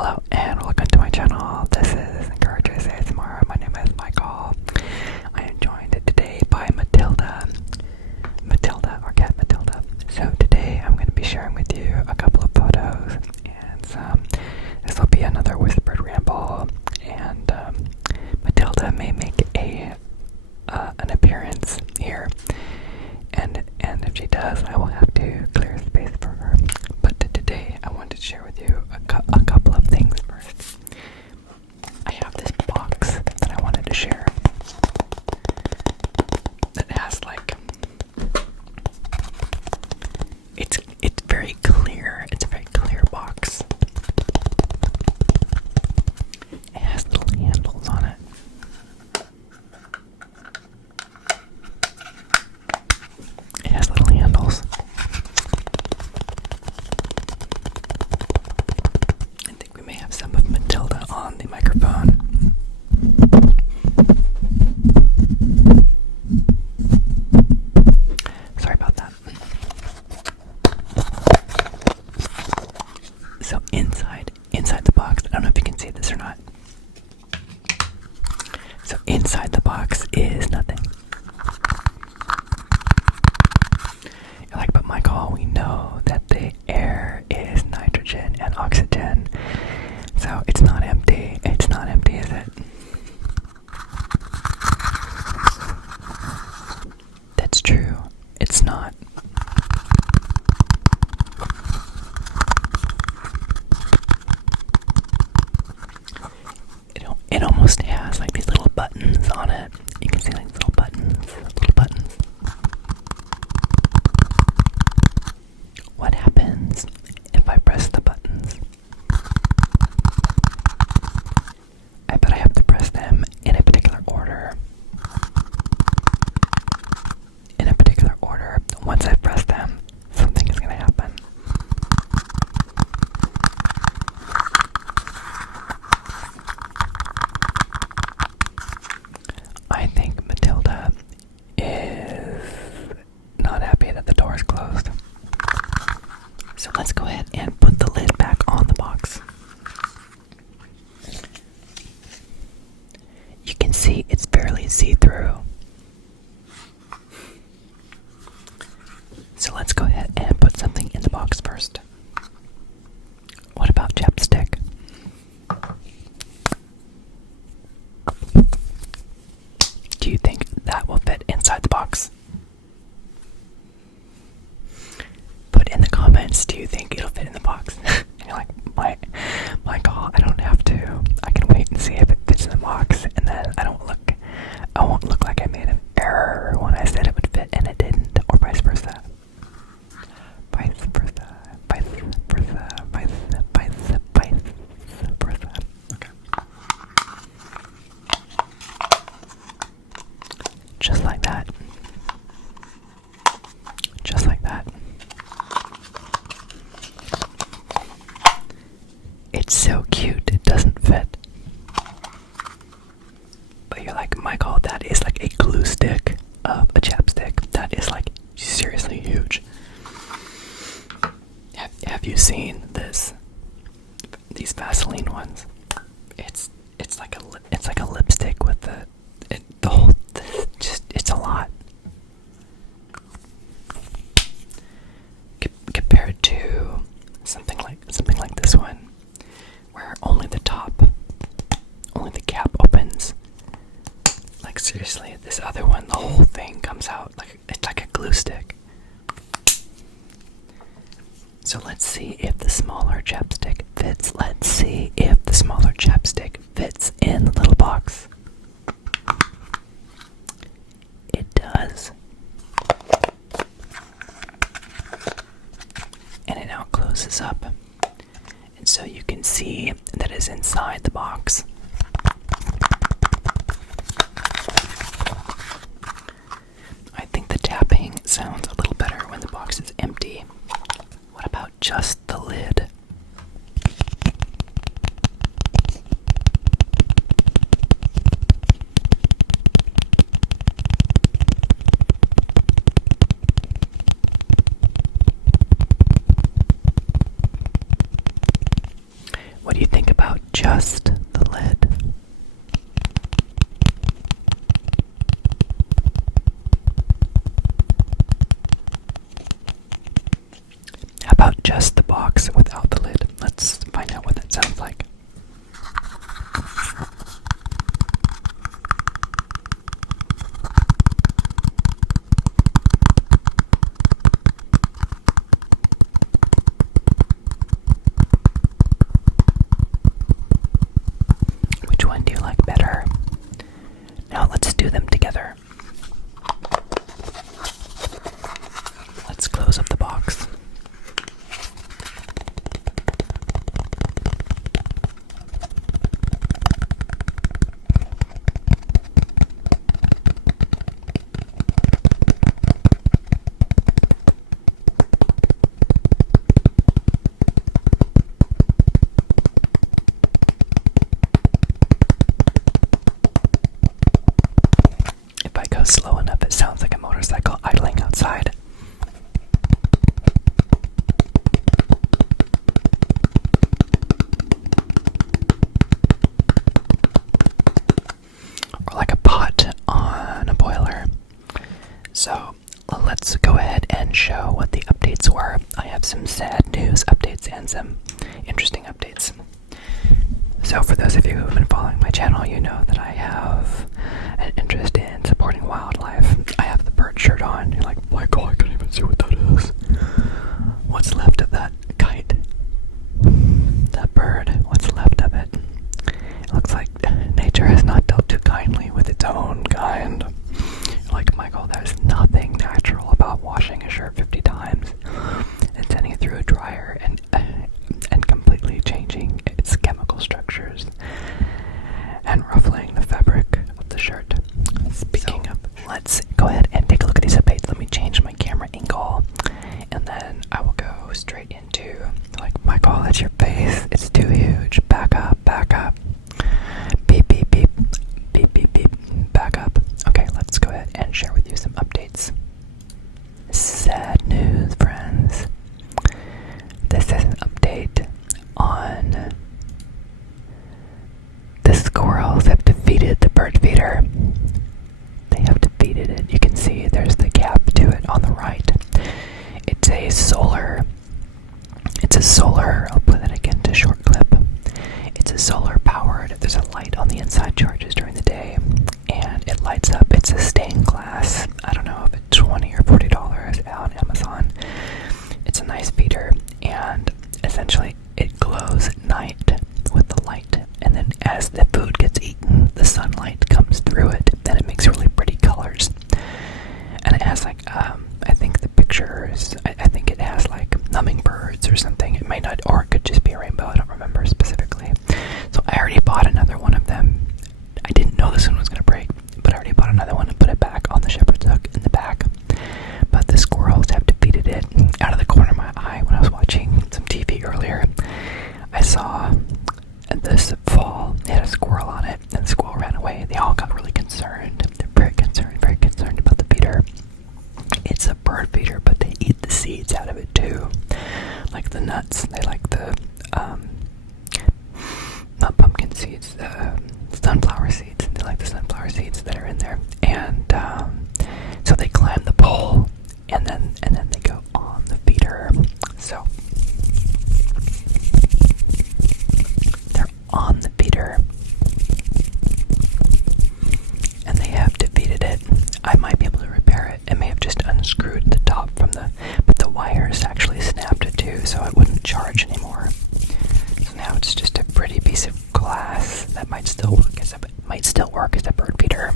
Hello and welcome to my channel. This is Encourages ASMR. My name is Michael. I am joined today by Matilda, or Cat Matilda. So today I'm going to be sharing with you a couple of photos and this will be another whispered ramble, and Matilda may make an appearance here, and if she does, I will have to clear space for her. But today I wanted to share with you a couple of things first. I have this box that I wanted to share that has it's very clear. It's a very clear box. It has little handles on it. It has little handles. I think we may have some of Matilda on the microphone. Sorry about that. So inside the box, I don't know if you can see this or not. So inside the box is nothing. You're like, but Michael, we know that the air is nitrogen and oxygen. So it's not empty. It's not empty, is it? That's true. It's not. It almost has like these little buttons on it. You can see like little buttons. What happens if I press the buttons? I bet I have to press them in a particular order. Once I press them, something is going to happen. I think Matilda is not happy that the door is closed. So let's go ahead and put the lid back on the box. You can see it's barely see-through. So let's go ahead and put something in the box first. What about chapstick? Do you think that will fit inside the box? Put in the comments, do you think it'll fit in the box? And you're like, Michael, I don't have to. I can wait and see if it fits in the box, and then I won't look like I made an error when I said it would fit and it didn't, or vice versa. Okay. Just like that. Just like that. It's so cute, it doesn't fit. But you're like, Michael, that is like a glue stick of a chapstick. That is like seriously huge. Have you seen these Vaseline ones? It's like a lipstick with it's a lot. Compared to something like this one, where only the cap opens. Like seriously, this other one, the whole thing comes out it's like a glue stick. So let's see if the smaller chapstick fits. Let's see if the smaller chapstick fits in the little box. It does. And it now closes up. And so you can see that it's inside the box. I think the tapping sounds a little better when the box is empty. What about just the lid? do you think about just the lid? How about just the box without the lid? Let's find out what that sounds like. Which one do you like better? Now let's do them together. Let's close up the box. If I go slow enough, it sounds like a motorcycle idling outside. Or like a pot on a boiler. So let's go ahead and show what the updates were. I have some sad news updates and some interesting updates. So for those of you who have been following my channel, you know that I have an interest in supporting wildlife. I have the bird shirt on. You're like, Michael, I can't even see what that is. What's left of that kite? That bird, what's left of it? It looks like nature has not dealt too kindly with its own kind. You're like, Michael, there's nothing natural about washing a shirt 50 times and sending it through a dryer and completely changing its chemical structures and ruffling the fabric of the shirt. Speaking of, let's go ahead and take a look at these updates. Let me change my camera angle, and then I will go straight into, like, Michael, that's your face. It's too huge. Back up, back up. Beep, beep, beep. Beep, beep, beep. Back up. Okay, let's go ahead and share with you some updates. Sad news, friends. This is an update on the squirrels have defeated the bird feeder. They have defeated it. You can see there's the cap to it on the right. It's a solar, I'll put that again to short clip. It's a solar powered, there's a light on the inside, charges during the day, and it lights up. It's a stained glass. I don't know if it's $20 or $40 on Amazon. It's a nice feeder, and essentially it glows at night with the light, and then as the food gets eaten, the sunlight comes through it, then it makes really pretty colors. And it has like, I think the pictures, I think it has like hummingbirds or something. It may not, or it could just be a rainbow, I don't remember specifically. So I already bought another one of them. I didn't know this one was going to break, but I already bought another one and put it back on the shepherd's hook in the back. But the squirrels have defeated it. Out of the corner of my eye, when I was watching some TV earlier, I saw this fall, it had a squirrel on it, and the squirrel ran away. They all got really concerned. They're very concerned about the feeder. It's a bird feeder, but they eat the seeds out of it too. Like the nuts, they like the, not pumpkin seeds, sunflower seeds. They like the sunflower seeds that are in there. And so they climb the pole, and then they go on the feeder. So they're on the feeder, and they have defeated it. I might be able to repair it. It may have just unscrewed the top from but the wires actually snapped it too, so it wouldn't charge anymore. So now it's just a pretty piece of glass that might still work as a bird feeder.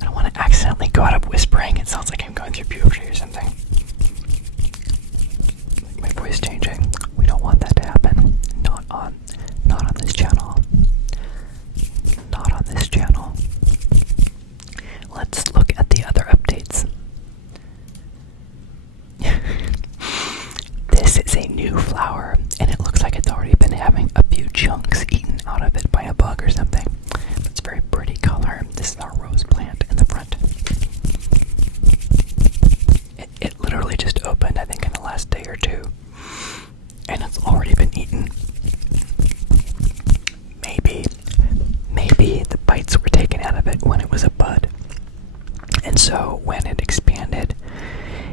I don't want to accidentally go out of whispering. It sounds like I'm going through puberty or something. Like my voice changing. We don't want that to happen. Not on this channel. Not on this channel. Let's look at the other updates. This is a new flower, and it looks like it's already been having a few chunks eaten out of it by a bug or something. It's a very pretty color. This is our rose plant in the front. It literally just opened, I think, in the last day or two, and it's already been eaten. Maybe the bites were taken out of it when it was a bud, and so when it expanded,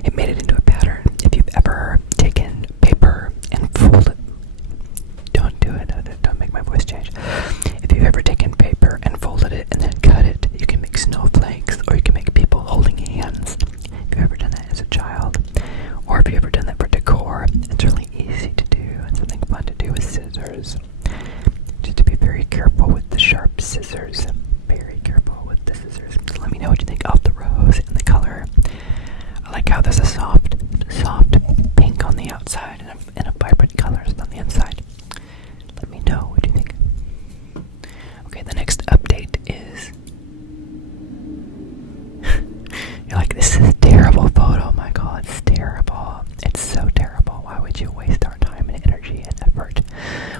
it made it into a pattern. If you've ever taken paper and folded, don't do it, don't make my voice change. If you've ever taken paper and folded it and then cut it, you can make snowflakes, or you can make people holding hands. If you've ever done that as a child, or if you've ever done that for decor, it's really easy to do and something fun to do with scissors. Just to be very careful with the sharp scissors. Very careful with the scissors. So let me know what you think of the rose and the color. I like how there's a soft pink on the outside and a vibrant colors on the inside. Let me know what you think. Okay, the next update is you're like, this is a terrible photo, Michael. It's terrible. It's so terrible. Why would you waste our time and energy and effort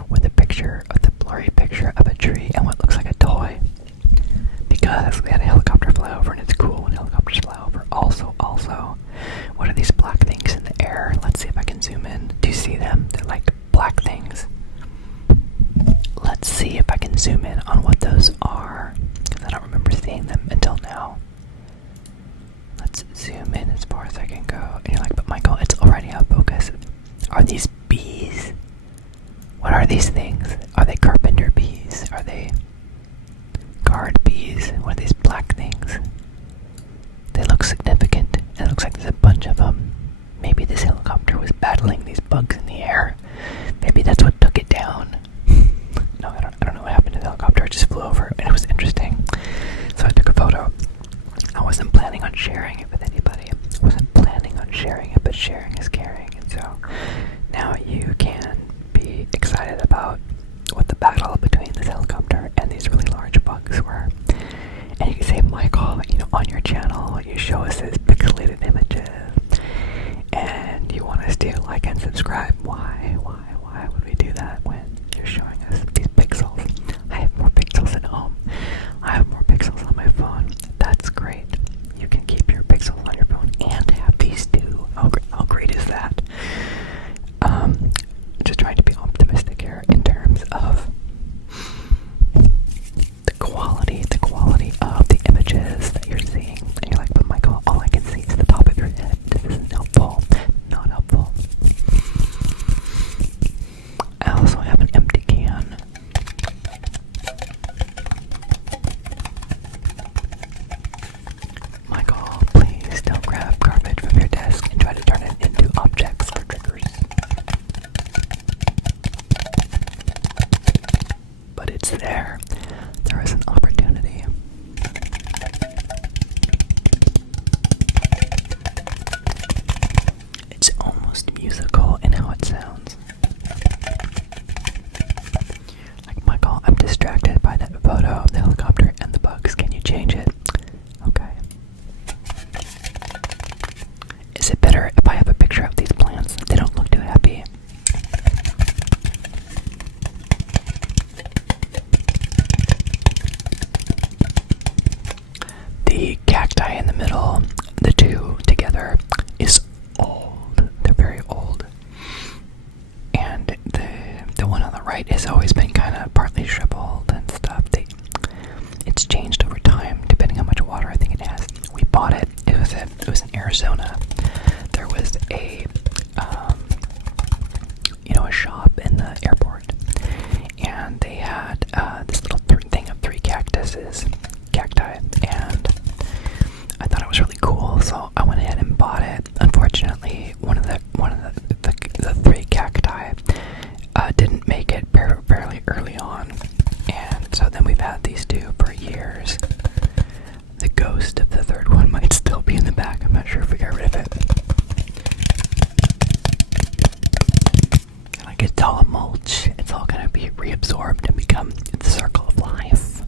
with a picture of the blurry picture of a tree and what looks like a toy? Because we had a helicopter fly over, and it's cool when helicopters fly over. Also, what are these black things in the air? Let's see if I can zoom in. Do you see them? They're like black things. Let's see if I can zoom in on what those are, because I don't remember seeing them until now. Let's zoom in as far as I can go. And you're like, but Michael, it's already out of focus. Are these bees? What are these things? Are they carpenter bees? Are they guard bees? What are these black things? They look significant. It looks like there's a bunch of them. Maybe this helicopter was battling these bugs in the air. Maybe that's what took it down. No, I don't know what happened to the helicopter. It just flew over, and it was interesting. So I took a photo. I wasn't planning on sharing it with anybody. I wasn't planning on sharing it, but sharing is caring. And so now you can be excited about what the battle between this helicopter and these really large bugs were. And you can say, Michael, on your channel, you show us these pixelated images, and you want us to like and subscribe. Why would we do that when you're showing us these pixels? I have more pixels at home. I have more pixels on my phone. That's great. You can keep your pixels on your phone and have these too. How great is that? Just trying to be optimistic here in terms of the quality of the images that you're seeing. And you're like, but Michael, all I can see is the top of your head. This isn't helpful. Not helpful. I also have an empty can. Michael, please don't grab garbage from your desk and try to turn it into objects or triggers. But it's there. There is an opportunity. It's almost musical in how it sounds. Like, Michael, I'm distracted by that photo of the helicopter and the bugs. Can you change it? Okay. Is it better if I have a picture of these plants? They don't look too happy. The cacti in the middle, the two together, is old. They're very old. And the one on the right has always been kind of partly shriveled and stuff. It's changed over time, depending how much water I think it has. We bought it. It was in Arizona. There was a shop in the airport, and they had this little thing of three cacti, and I thought it was really cool, so I went ahead and bought it. Unfortunately, one of the three cacti didn't make it fairly early on, and so then we've had these two for years. The ghost of the third one might still be in the back. I'm not sure if we got rid of it. Like, it's all mulch. It's all gonna be reabsorbed and become the circle of life.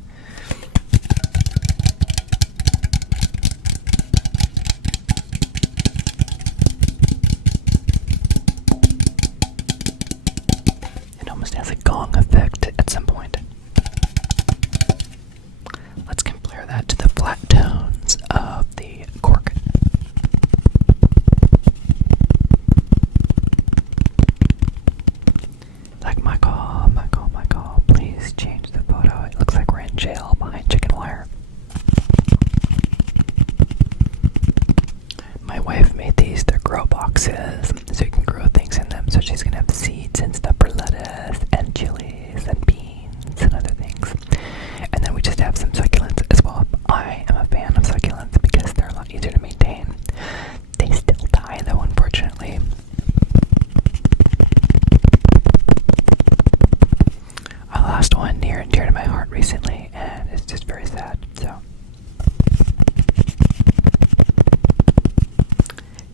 It almost has a gong effect at some point. Let's compare that to the flat tones of the cork. she's gonna have seeds and stuff for lettuce and chilies and beans and other things. And then we just have some succulents as well. I am a fan of succulents because they're a lot easier to maintain. They still die though, unfortunately. I lost one near and dear to my heart recently, and it's just very sad. So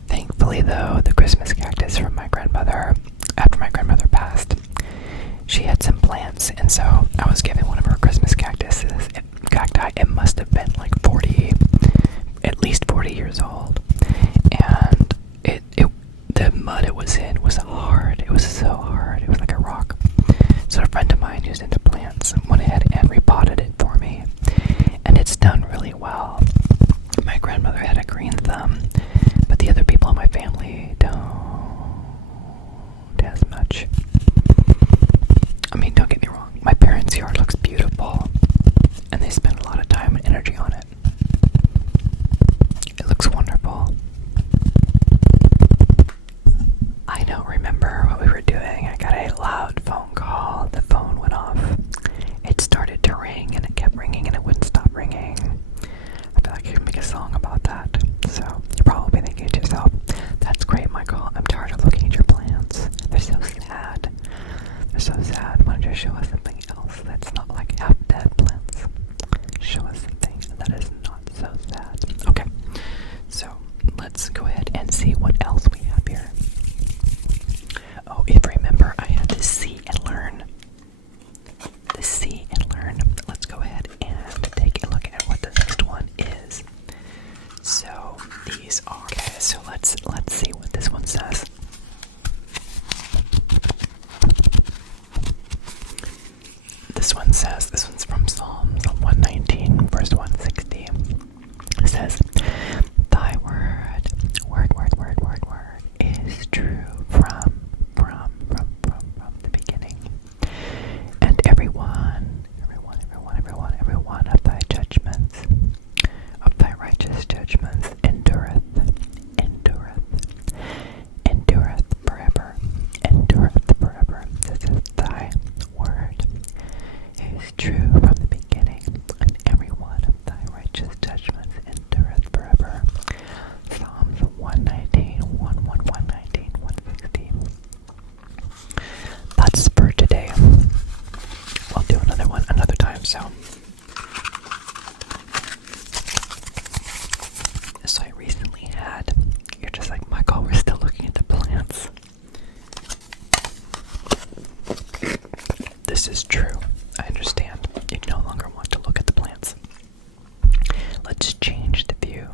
thankfully though, the Christmas cactus from my grandmother, after my grandmother passed, she had some plants, and so I was given one of her Christmas cactuses. Cacti, it must have been like 40, at least 40 years old, and the mud it was in was hard. It was so hard. It was like a rock. So a friend of mine who's into plants went ahead and repotted it for me, and it's done really well. My grandmother had a green thumb, but the other people in my family don't as much. I mean, don't get me wrong, my parents' yard looks beautiful, and they spend a lot of time and energy on it. It looks wonderful. I don't remember what we were doing. I got a loud phone call. The phone went off. It started to ring, and it kept ringing, and it wouldn't stop ringing. I feel like I could make a song about that. So you're probably thinking to yourself, that's great, Michael. I'm tired of looking at your plants. They're so sad. They're so sad. Why don't you show us something else that's not like half-dead plants? Show us something that is not so sad. Okay, so let's go ahead and see what else we have here. Oh, if you remember, I had to see and learn. The see and learn. Let's go ahead and take a look at what the next one is. So these are okay. So let's see what this one says. This one's from Psalms 119, verse 160. It says, thy word is true from the beginning. And every one of thy judgments, of thy righteous judgments, endureth forever. This is thy word is true from the beginning, and every one of thy righteous judgments endureth forever. Psalms 119, 160. That's for today. We'll do another one another time, so I recently had, you're just like, Michael, we're still looking at the plants. This is true. I understand. You no longer want to look at the plants. Let's change the view.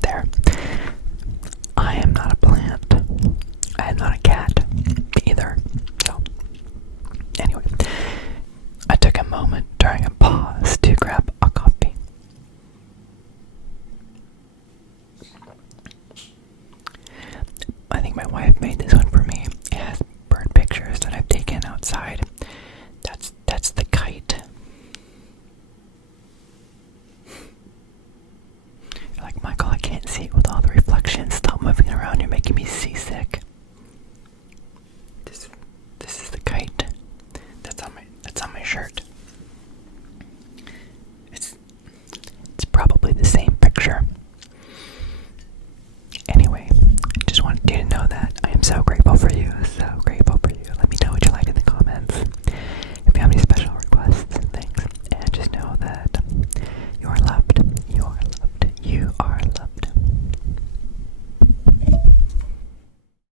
There. I am not a plant. I am not a cat either. So, anyway, I took a moment during a pause to grab a coffee. I think my wife made this one for me. It has bird pictures that I've taken outside. That's the kite. You're like, Michael, I can't see it with all the reflections. Stop moving around. You're making me seasick. This is the kite. That's on my shirt. It's probably the same picture. Anyway, I just wanted you to know that I am so grateful for you. So grateful